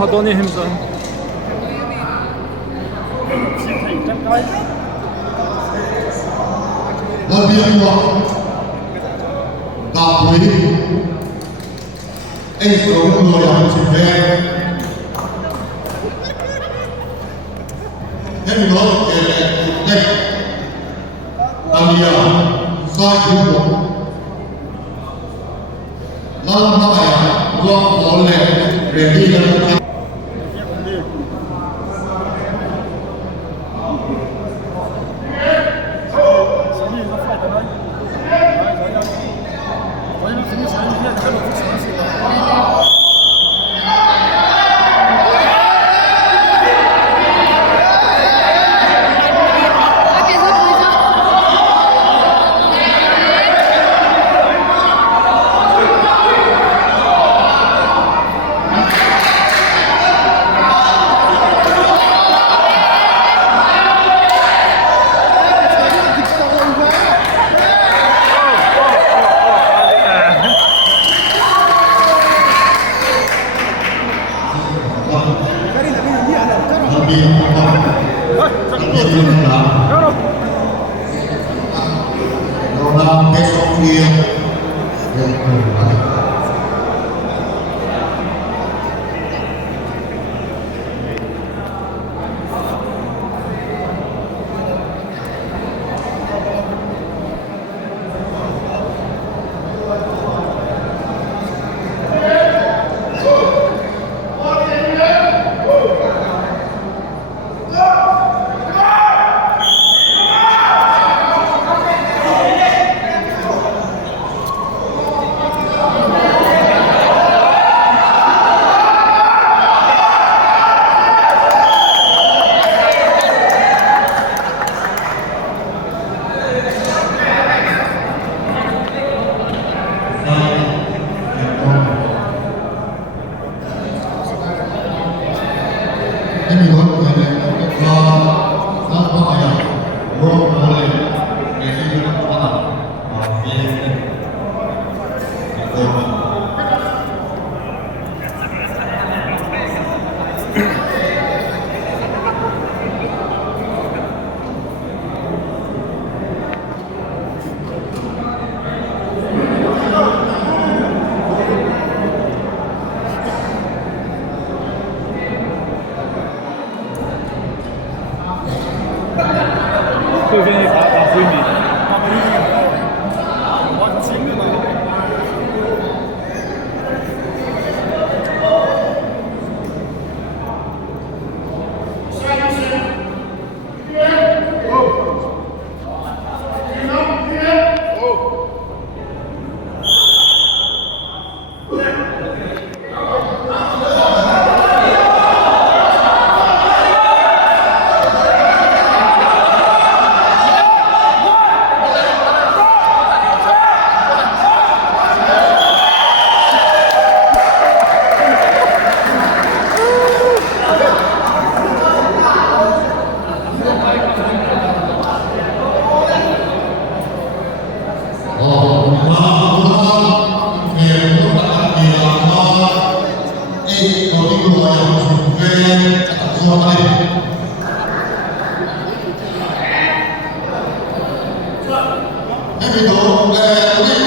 好多年힘써ระเบียงวัดกับปุ๋ยไอ้สงฆ์โดยอย่างสิแท้ให้มีรถเอเล็กอาเลียซอยขึ้นบกแล้วทำไมรอบหอแหลกเรียนที่แล้วครับไม่มีรถเลยรอรับพ่ออย่างรถเลยในที่นี้ก็ว่ามีโอ้会愿意把灰米。ให้ไปดู